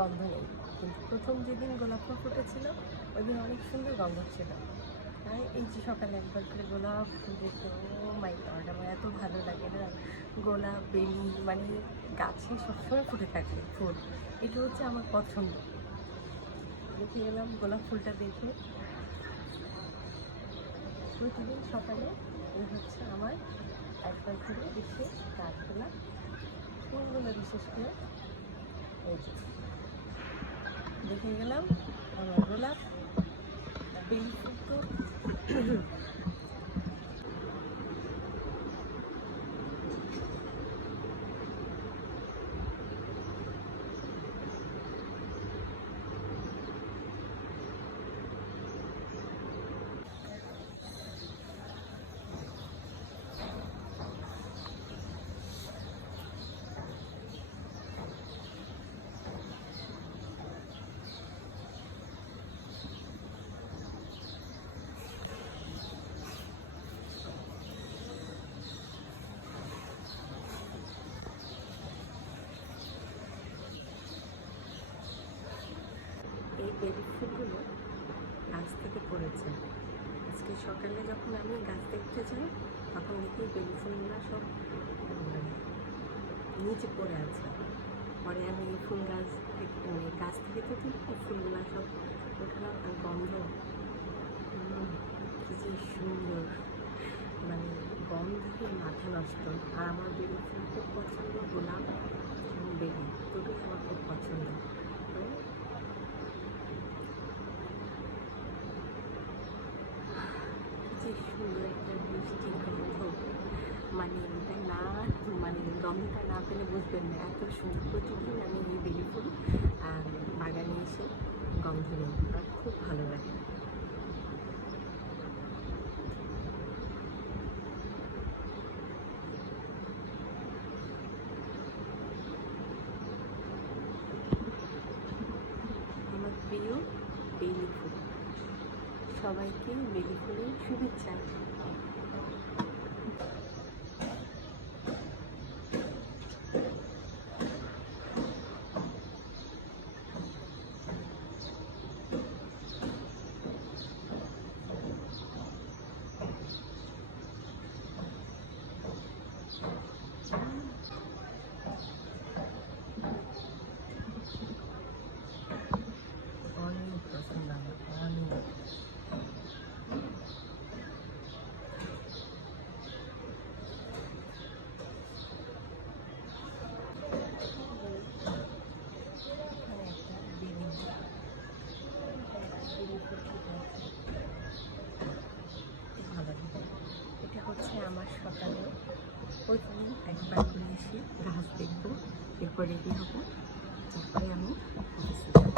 গন্ধ নেই, কিন্তু প্রথম যেদিন গোলাপ ফুল ফুটেছিল ওই দিন অনেক সুন্দর গন্ধ ছিল। এই যে সকালে একবার করে গোলাপ ফুল দেখতে, ও মাই গড, আমার এত ভালো লাগে না। গোলাপ বেলি মানে গাছে সবসময় ফুটে থাকে ফুল, এটা হচ্ছে আমার পছন্দ। দেখে গেলাম গোলাপ ফুলটা দেখে প্রতিদিন সকালে এই হচ্ছে আমার একবার করে এসে গাছগুলা ফুলগুলো বিশেষ করে এই যে দেখে গেলাম আমার গোলাপ বেলি ফুল তো এই বেলি ফুলগুলো গাছ থেকে পড়েছে। আজকে সকালে যখন আমি গাছ দেখতে যাই তখন দেখি বেলি ফুলগুলো সব নিচে পড়ে আছে। পরে আমি এই ফুল গাছ গাছ থেকে তো ফুলগুলো সব উঠলাম, আর গন্ধ কি যে সুন্দর, মানে গন্ধে মাথা নষ্ট। আর আমার বেলি ফুল খুব পছন্দ, গোলাপ এবং বেলি দুটোই আমার খুব পছন্দ। যে সুন্দর একটা মিষ্টি গন্ধ, মানে এটা না, মানে গন্ধটা না পেলে বুঝবেন না এত সুন্দর। প্রতিদিন আমি এই বেলি ফুল বাগানে এসে গন্ধ নিই, আর খুব ভালো লাগে। আমার প্রিয় বেলি ফুল, সবাইকে বেলি ফুলের শুভেচ্ছা। অনেক পছন্দ আমার, অনেক। এটা হচ্ছে আমার সকালে প্রতিদিন একবার করে এসে গাছ দেখবো, এরপর রেডি হবো, তারপরে আমি অফিসে যাবো।